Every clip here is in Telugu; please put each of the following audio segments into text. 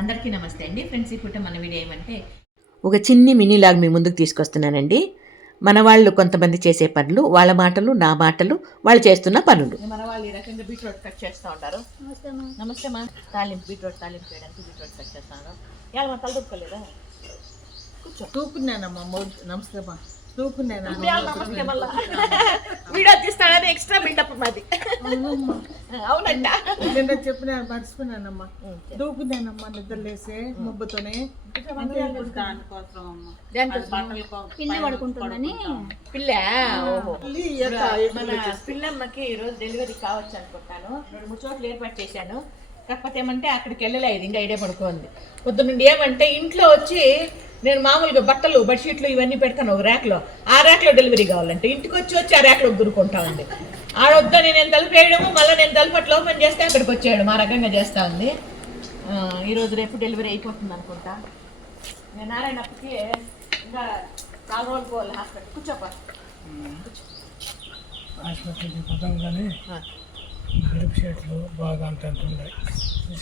అందరికీ నమస్తే అండి ఫ్రెండ్స్. ఇప్పుడు మన వీడియో ఏమంటే ఒక చిన్ని మినీ లాగ్ మీ ముందుకు తీసుకొస్తున్నానండి. మన వాళ్ళు కొంతమంది చేసే పనులు, వాళ్ళ మాటలు, నా మాటలు, వాళ్ళు చేస్తున్న పనులు. మన వాళ్ళు ఈ రకంగా బీట్రూట్ కట్ చేస్తూ ఉంటారు. నమస్తే మా తాలింపు, బీట్రూట్ తాలింపు చేయడానికి బీట్రూట్ కట్ చేస్తున్నారు. ఇవాళ మా తల దుక్కలేదా? కూర్చో. తూకున్నానమ్మా. నమస్తే మా తూకున్నాను. నమస్తే మళ్ళా వీడియో తీస్తాడని ఎక్స్ట్రా బిల్డప్ మాది. అవునంట, నిన్న చెప్పిన మర్చిపోయినానమ్మా. దూకున్నానమ్మా నిద్రలేసి ముబ్బతోనే. పిల్లి పడుకుంటుందని పిల్ల. ఓహో, మన పిల్లమ్మకి ఈరోజు డెలివరీ కావచ్చు అనుకుంటాను. 2-3 చోట్ల ఏర్పాటు చేశాను. కాకపోతే ఏమంటే అక్కడికి వెళ్ళలేదు, ఇంకా ఇడే పడుకోండి. పొద్దున్నుండి ఏమంటే ఇంట్లో వచ్చి నేను మామూలుగా బట్టలు బెడ్షీట్లు ఇవన్నీ పెడతాను ఒక ర్యాక్లో. ఆ ర్యాక్లో డెలివరీ కావాలంటే ఇంటికి వచ్చి ఆ ర్యాక్లో దొరుకుంటా ఉంది. ఆడొద్దని నేను తలుపేయడము, మళ్ళీ నేను తలుపట్లు ఓపెన్ చేస్తే అక్కడికి వచ్చేయడం, ఆ రకంగా చేస్తూ ఉంది. ఈరోజు రేపు డెలివరీ అయిపోతుంది అనుకుంటా. నేను నారాయణప్పకి ఇంకా 4 రోజులు పోవాలి హాస్పిటల్. కూర్చోపా. హాస్పిటల్కి పోతాం కానీ మిరప చెట్లు బాగా అంతంతున్నాయి,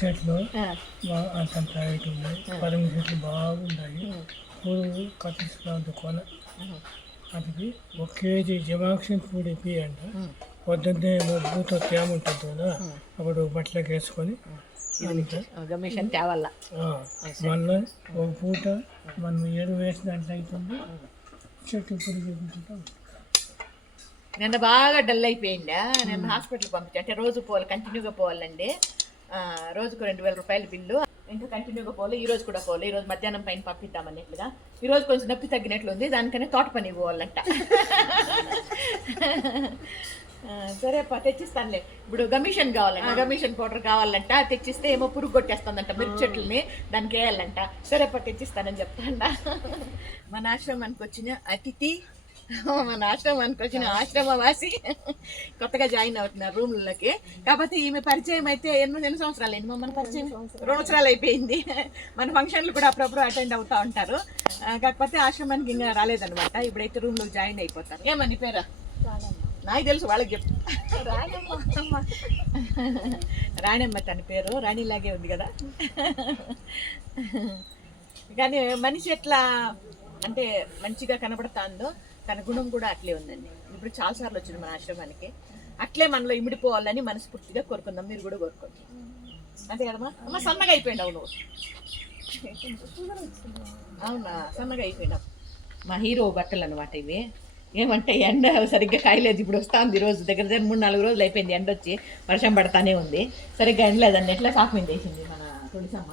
చెట్లు బాగా అంతంత హైట్ ఉన్నాయి, పరమి చెట్లు బాగున్నాయి. పురుగు కట్టించుకున్నంత కొన అది 1 కేజీ జమాక్సిన్ పూడి అంట. పొద్దున్నే మబ్బుతో తేమ ఉంటుంది కదా, అప్పుడు బట్టలకు వేసుకొని గమేషన్ తేవాల. మళ్ళీ ఒక పూట మనం ఎరువు వేసినట్లు అవుతుంది, చెట్టు పురుగు ఉంటాం. నిన్న బాగా డల్ అయిపోయిందా, నేను హాస్పిటల్కి పంపించాను. అంటే రోజు పోవాలి, కంటిన్యూగా పోవాలండి. రోజుకు 2000 రూపాయల బిల్లు. ఇంకా కంటిన్యూగా పోవాలి. ఈ రోజు కూడా పోవాలి. ఈరోజు మధ్యాహ్నం పైన పంపిద్దామన్నట్లుగా. ఈరోజు కొంచెం నొప్పి తగ్గినట్లు ఉంది, దానికనే తోట పని పోవాలంట. సరే అప్ప తెచ్చిస్తానులే. ఇప్పుడు గమిషన్ కావాలంట, గమిషన్ పౌడర్ కావాలంట. తెచ్చిస్తే ఏమో పురుగు కొట్టేస్తుందంట మిరప చెట్లని, దానికి వేయాలంట. సరే అప్ప తెచ్చిస్తానని చెప్తాండ. మన ఆశ్రమానికి వచ్చిన అతిథి, మన ఆశ్రమానికి వచ్చిన ఆశ్రమవాసి కొత్తగా జాయిన్ అవుతున్నారు రూమ్లకి. కాకపోతే ఈమె పరిచయం అయితే ఎన్ని సంవత్సరాలు అయింది మన పరిచయం? 2 సంవత్సరాలు అయిపోయింది. మన ఫంక్షన్లు కూడా అప్పుడప్పుడు అటెండ్ అవుతూ ఉంటారు. కాకపోతే ఆశ్రమానికి ఇంకా రాలేదనమాట. ఇప్పుడైతే రూమ్లో జాయిన్ అయిపోతారు. ఏమని పేరా? నాకు తెలుసు, వాళ్ళకి చెప్పు. రాణమ్మ తన పేరు. రాణిలాగే ఉంది కదా. కానీ మనిషి ఎట్లా అంటే మంచిగా కనబడుతుందో తన గుణం కూడా అట్లే ఉందండి. ఇప్పుడు చాలాసార్లు వచ్చింది మన ఆశ్రమానికి. అట్లే మనలో ఇమిడిపోవాలని మనస్ఫూర్తిగా కోరుకుందాం. మీరు కూడా కోరుకోండి, అంతే కదమ్మా? అమ్మ సన్నగా అయిపోయినావు నువ్వు. అవునా, సన్నగా అయిపోయినావు. మా హీరో బట్టలు అనమాట ఇవి. ఏమంటే ఎండ సరిగ్గా కాయలేదు. ఇప్పుడు వస్తుంది ఈరోజు, దగ్గర 3-4 రోజులు అయిపోయింది ఎండ వచ్చి. వర్షం పడతానే ఉంది, సరిగ్గా ఎండలేదండి. ఎట్లా సాఫ్మెంట్ చేసింది మన తులసమ్మ.